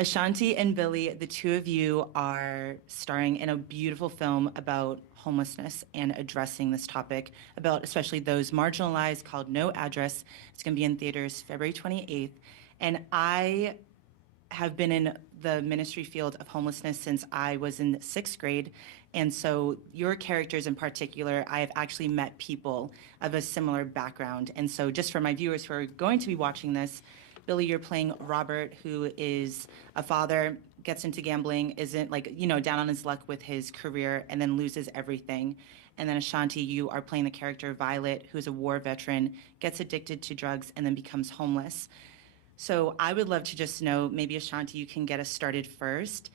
Ashanti and Billy, the two of you are starring in a beautiful film about homelessness and addressing this topic about especially those marginalized called No Address. It's going to be in theaters February 28th. And I have been in the ministry field of homelessness since I was in sixth grade. And so your characters in particular, I have actually met people of a similar background. And so just for my viewers who are going to be watching this, Billy, you're playing Robert, who is a father, gets into gambling, isn't like, down on his luck with his career, and then loses everything. And then Ashanti, you are playing the character Violet, who's a war veteran, gets addicted to drugs, and then becomes homeless. So I would love to just know, maybe Ashanti, you can get us started first.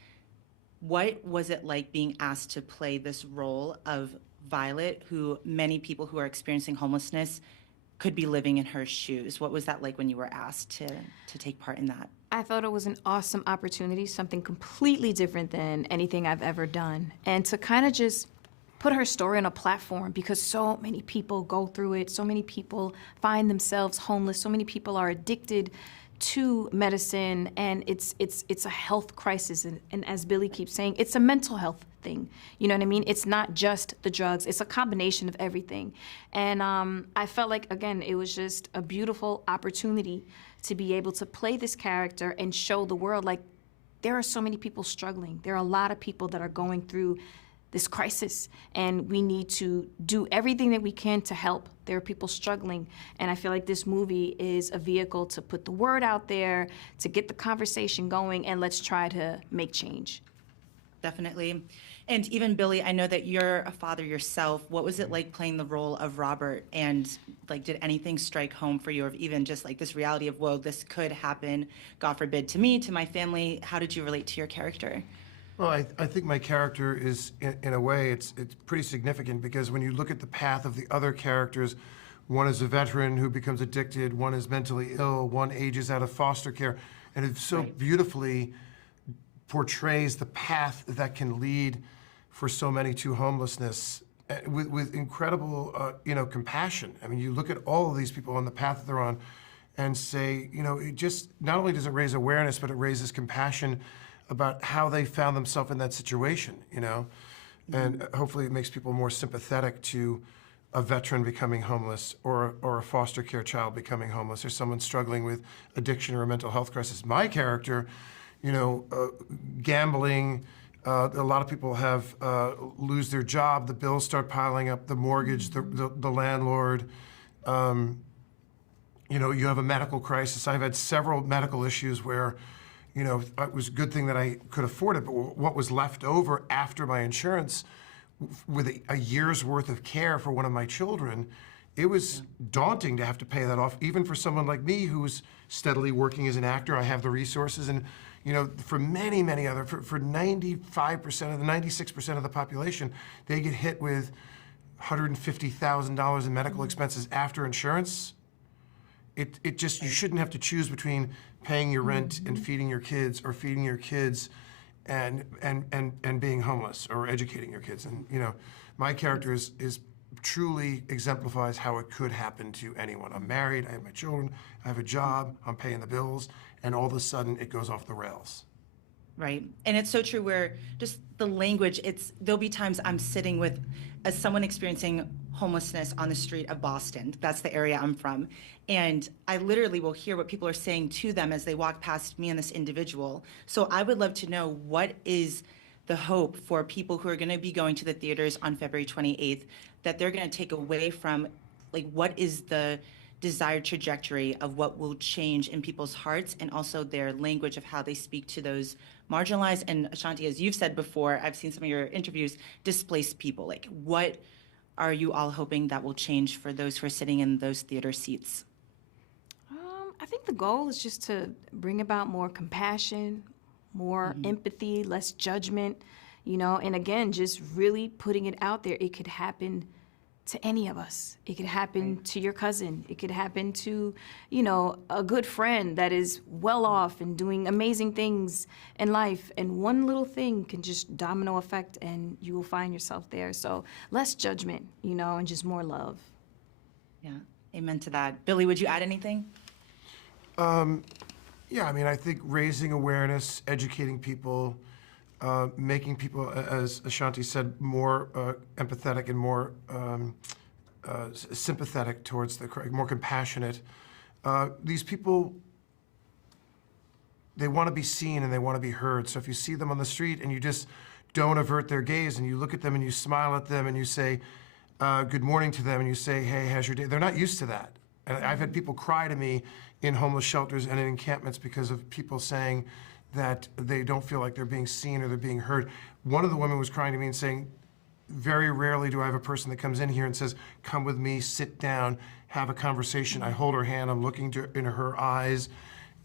What was it like being asked to play this role of Violet, who many people who are experiencing homelessness could be living in her shoes? What was that like when you were asked to take part in that? I thought it was an awesome opportunity, something completely different than anything I've ever done. And to kind of just put her story on a platform, because so many people go through it, so many people find themselves homeless, so many people are addicted to medicine, and it's a health crisis, and as Billy keeps saying, it's a mental health thing. You know what I mean? It's not just the drugs, it's a combination of everything. And I felt like, again, it was just a beautiful opportunity to be able to play this character and show the world, like, there are so many people struggling. There are a lot of people that are going through this crisis, and we need to do everything that we can to help. There are people struggling, and I feel like this movie is a vehicle to put the word out there, to get the conversation going, and let's try to make change. Definitely. And even Billy, I know that you're a father yourself. What was it like playing the role of Robert? And like, did anything strike home for you, or even just like this reality of, whoa, this could happen, God forbid, to me, to my family? How did you relate to your character? Well, I think my character is, in a way, it's pretty significant, because when you look at the path of the other characters, one is a veteran who becomes addicted, one is mentally ill, one ages out of foster care, and it so beautifully portrays the path that can lead for so many to homelessness with incredible, compassion. I mean, you look at all of these people on the path that they're on and say, it just, not only does it raise awareness, but it raises compassion about how they found themselves in that situation, and hopefully it makes people more sympathetic to a veteran becoming homeless, or a foster care child becoming homeless, or someone struggling with addiction or a mental health crisis. My character, gambling, a lot of people have lose their job, the bills start piling up, the mortgage, the landlord, you have a medical crisis. I've had several medical issues where it was a good thing that I could afford it, but what was left over after my insurance, with a year's worth of care for one of my children, it was daunting to have to pay that off, even for someone like me who's steadily working as an actor. I have the resources, and for many, many other, for 95% of the 96% of the population, they get hit with $150,000 in medical expenses after insurance. It just, you shouldn't have to choose between paying your rent and feeding your kids, or feeding your kids and being homeless, or educating your kids. And my character is truly exemplifies how it could happen to anyone. I'm married, I have my children, I have a job, I'm paying the bills, and all of a sudden it goes off the rails. Right. And it's so true, where just the language, there'll be times I'm sitting with as someone experiencing homelessness on the street of Boston. That's the area I'm from. And I literally will hear what people are saying to them as they walk past me and this individual. So I would love to know, what is the hope for people who are going to be going to the theaters on February 28th, that they're going to take away from, like, what is the desired trajectory of what will change in people's hearts, and also their language of how they speak to those marginalized, and Ashanti, as you've said before, I've seen some of your interviews, displaced people. Like, what are you all hoping that will change for those who are sitting in those theater seats? I think the goal is just to bring about more compassion, more empathy, less judgment, and again, just really putting it out there. It could happen to any of us. It could happen to your cousin. It could happen to, a good friend that is well off and doing amazing things in life. And one little thing can just domino effect, and you will find yourself there. So less judgment, and just more love. Yeah, amen to that. Billy, would you add anything? Yeah, I mean, I think raising awareness, educating people, making people, as Ashanti said, more empathetic and more sympathetic towards more compassionate. These people, they want to be seen and they want to be heard. So if you see them on the street and you just don't avert their gaze and you look at them and you smile at them and you say good morning to them and you say, hey, how's your day? They're not used to that. And I've had people cry to me in homeless shelters and in encampments because of people saying that they don't feel like they're being seen or they're being heard. One of the women was crying to me and saying, very rarely do I have a person that comes in here and says, come with me, sit down, have a conversation. I hold her hand, I'm looking in her eyes,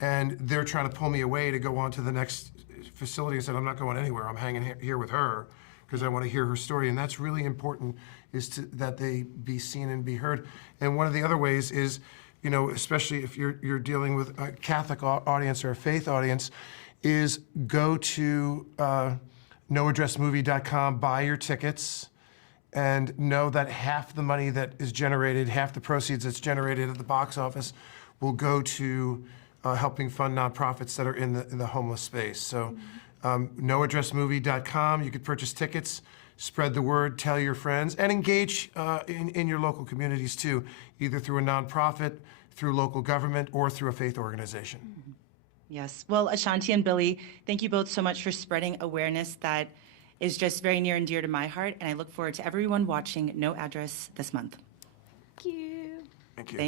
and they're trying to pull me away to go on to the next facility. I said, I'm not going anywhere. I'm hanging here with her because I want to hear her story. And that's really important, is that they be seen and be heard. And one of the other ways is, you know, especially if you're dealing with a Catholic audience or a faith audience, is go to noaddressmovie.com, buy your tickets, and know that half the money that is generated, half the proceeds that's generated at the box office will go to helping fund nonprofits that are in the homeless space. So noaddressmovie.com, you could purchase tickets, spread the word, tell your friends, and engage in your local communities too, either through a nonprofit, through local government, or through a faith organization. Yes. Well, Ashanti and Billy, thank you both so much for spreading awareness that is just very near and dear to my heart. And I look forward to everyone watching No Address this month. Thank you. Thank you.